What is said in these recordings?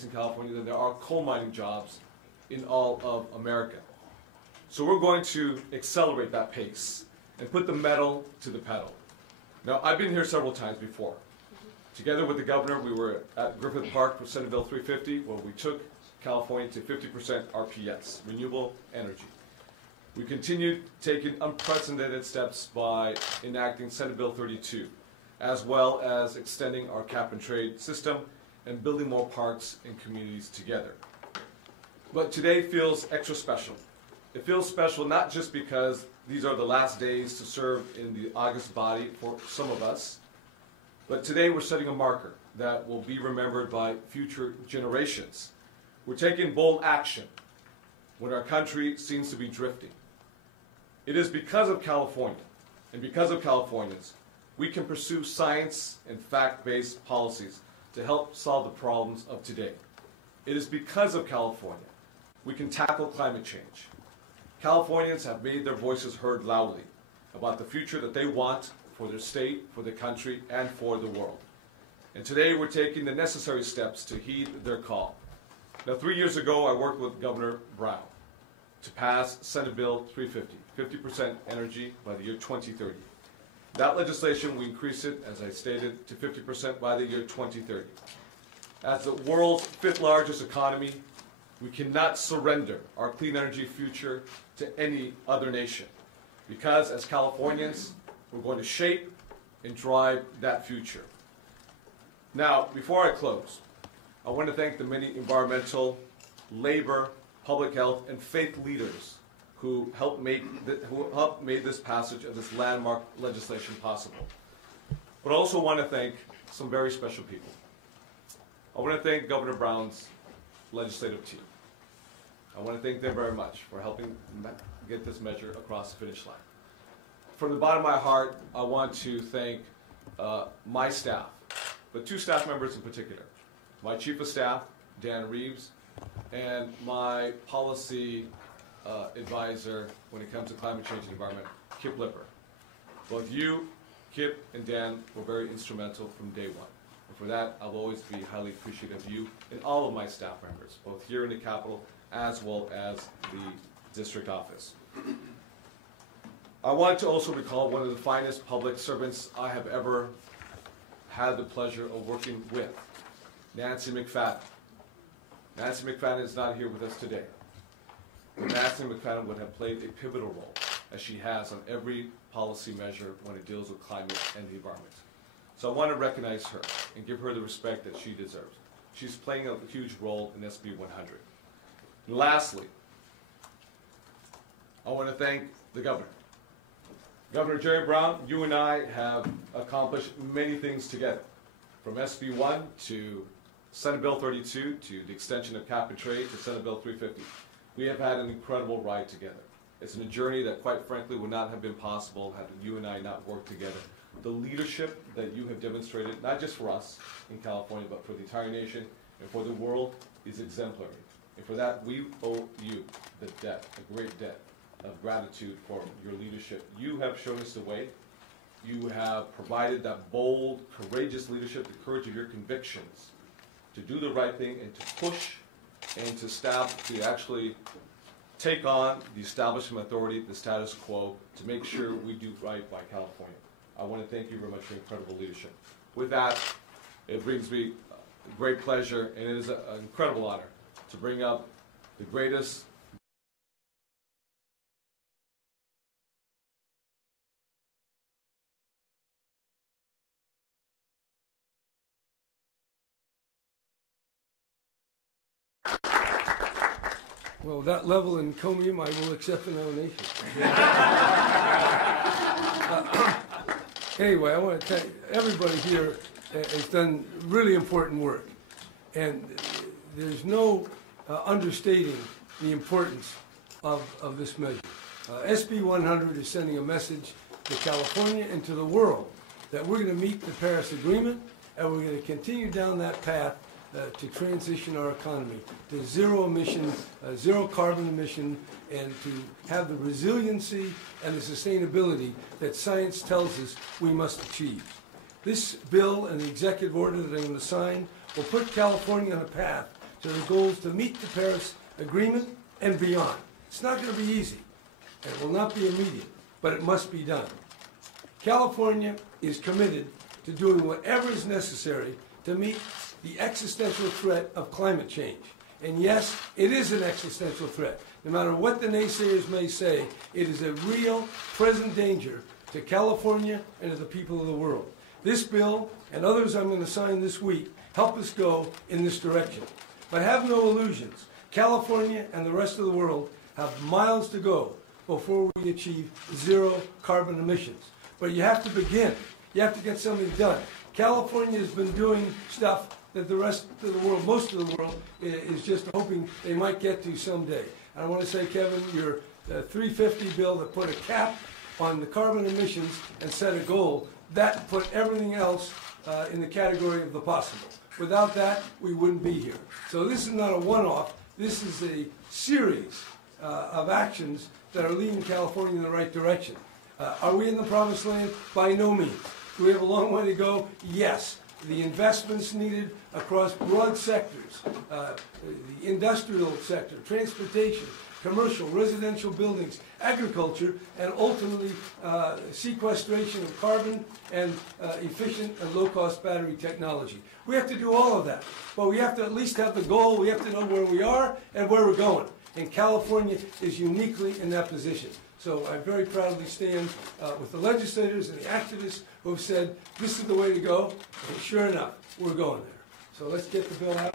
in California than there are coal mining jobs in all of America. So we're going to accelerate that pace and put the metal to the pedal. Now, I've been here several times before. Together with the governor, we were at Griffith Park with Senate Bill 350, where we took California to 50% RPS, renewable energy. We continued taking unprecedented steps by enacting Senate Bill 32, as well as extending our cap-and-trade system and building more parks and communities together. But today feels extra special. It feels special not just because these are the last days to serve in the August body for some of us, but today we're setting a marker that will be remembered by future generations. We're taking bold action when our country seems to be drifting. It is because of California and because of Californians we can pursue science and fact-based policies to help solve the problems of today. It is because of California we can tackle climate change. Californians have made their voices heard loudly about the future that they want for their state, for the country, and for the world. And today we're taking the necessary steps to heed their call. Now, 3 years ago, I worked with Governor Brown to pass Senate Bill 350, 50% energy by the year 2030. That legislation, we increased it, as I stated, to 50% by the year 2030. As the world's fifth largest economy, we cannot surrender our clean energy future to any other nation, because as Californians, we're going to shape and drive that future. Now, before I close, I want to thank the many environmental, labor, public health, and faith leaders who helped make this passage of this landmark legislation possible. But I also want to thank some very special people. I want to thank Governor Brown's legislative team. I want to thank them very much for helping get this measure across the finish line. From the bottom of my heart, I want to thank my staff, but two staff members in particular. My Chief of Staff, Dan Reeves, and my policy advisor when it comes to climate change and environment, Kip Lipper. Both you, Kip, and Dan were very instrumental from day one. And for that, I'll always be highly appreciative of you and all of my staff members, both here in the Capitol as well as the district office. I want to also recall one of the finest public servants I have ever had the pleasure of working with, Nancy McFadden. Nancy McFadden is not here with us today. But Nancy McFadden would have played a pivotal role, as she has on every policy measure when it deals with climate and the environment. So I want to recognize her and give her the respect that she deserves. She's playing a huge role in SB 100. And lastly, I want to thank the governor. Governor Jerry Brown, you and I have accomplished many things together, from SB 1 to Senate Bill 32 to the extension of cap and trade to Senate Bill 350. We have had an incredible ride together. It's been a journey that, quite frankly, would not have been possible had you and I not worked together. The leadership that you have demonstrated, not just for us in California, but for the entire nation and for the world, is exemplary. And for that, we owe you the debt, a great debt of gratitude for your leadership. You have shown us the way. You have provided that bold, courageous leadership, the courage of your convictions to do the right thing and to push and to actually take on the establishment authority, the status quo, to make sure we do right by California. I want to thank you very much for your incredible leadership. With that, it brings me great pleasure, and it is an incredible honor to bring up the greatest Well, that level in encomium, I will accept the nomination. Anyway, I want to thank everybody here has done really important work. And there's no understating the importance of this measure. SB 100 is sending a message to California and to the world that we're going to meet the Paris Agreement, and we're going to continue down that path to transition our economy to zero emission, zero carbon emission, and to have the resiliency and the sustainability that science tells us we must achieve. This bill and the executive order that I'm going to sign will put California on a path to the goals to meet the Paris Agreement and beyond. It's not going to be easy. It will not be immediate, but it must be done. California is committed to doing whatever is necessary to meet the existential threat of climate change. And yes, it is an existential threat. No matter what the naysayers may say, it is a real, present danger to California and to the people of the world. This bill, and others I'm going to sign this week, help us go in this direction. But have no illusions. California and the rest of the world have miles to go before we achieve zero carbon emissions. But you have to begin. You have to get something done. California has been doing stuff that the rest of the world, most of the world, is just hoping they might get to someday. I want to say, Kevin, your 350 bill that put a cap on the carbon emissions and set a goal, that put everything else in the category of the possible. Without that, we wouldn't be here. So this is not a one-off. This is a series of actions that are leading California in the right direction. Are we in the promised land? By no means. Do we have a long way to go? Yes. The investments needed across broad sectors, the industrial sector, transportation, commercial, residential buildings, agriculture, and ultimately sequestration of carbon and efficient and low-cost battery technology. We have to do all of that, but we have to at least have the goal. We have to know where we are and where we're going. And California is uniquely in that position. So I very proudly stand with the legislators and the activists who have said, this is the way to go, and sure enough, we're going there. So let's get the bill out.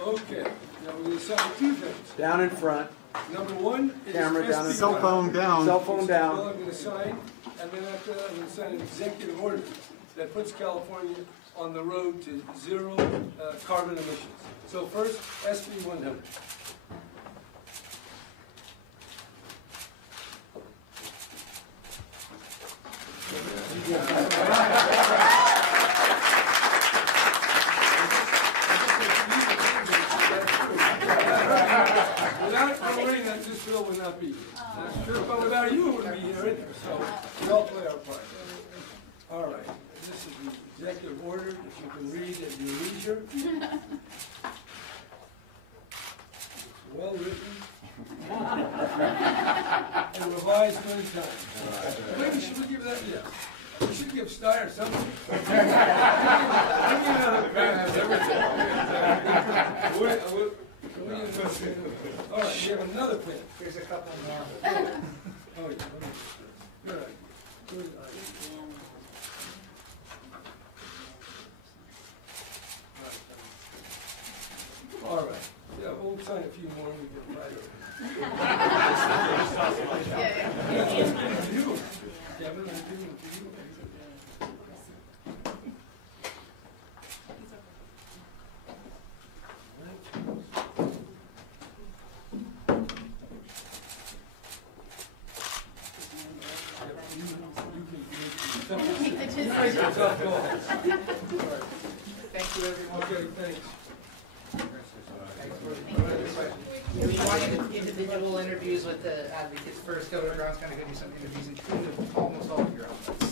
Okay, now we're going to sign two things. Down in front. Number one is Camera down in SB1. Cell phone down. Cell phone down. Well, I'm going to sign, and then after that, I'm going to sign an executive order that puts California on the road to zero carbon emissions. So first, SB 100. Without Maureen, this bill would not be here. That's true, but without you, it wouldn't be here either. So we all play our part. All right, this is the executive order that you can read at your leisure. It's well written and revised many times. Maybe should we give that? Yeah. We should give Steyer something. All right, you have another pen. Here's a couple more. Oh, yeah. Good. Good. All right. Yeah, we'll sign a few more and we get right over. You, Kevin, I'm giving it to you. Thank you, everyone. Okay, thanks. If you want individual interviews with the advocates first, go to Brown's going to give you some interviews, including almost all of your own.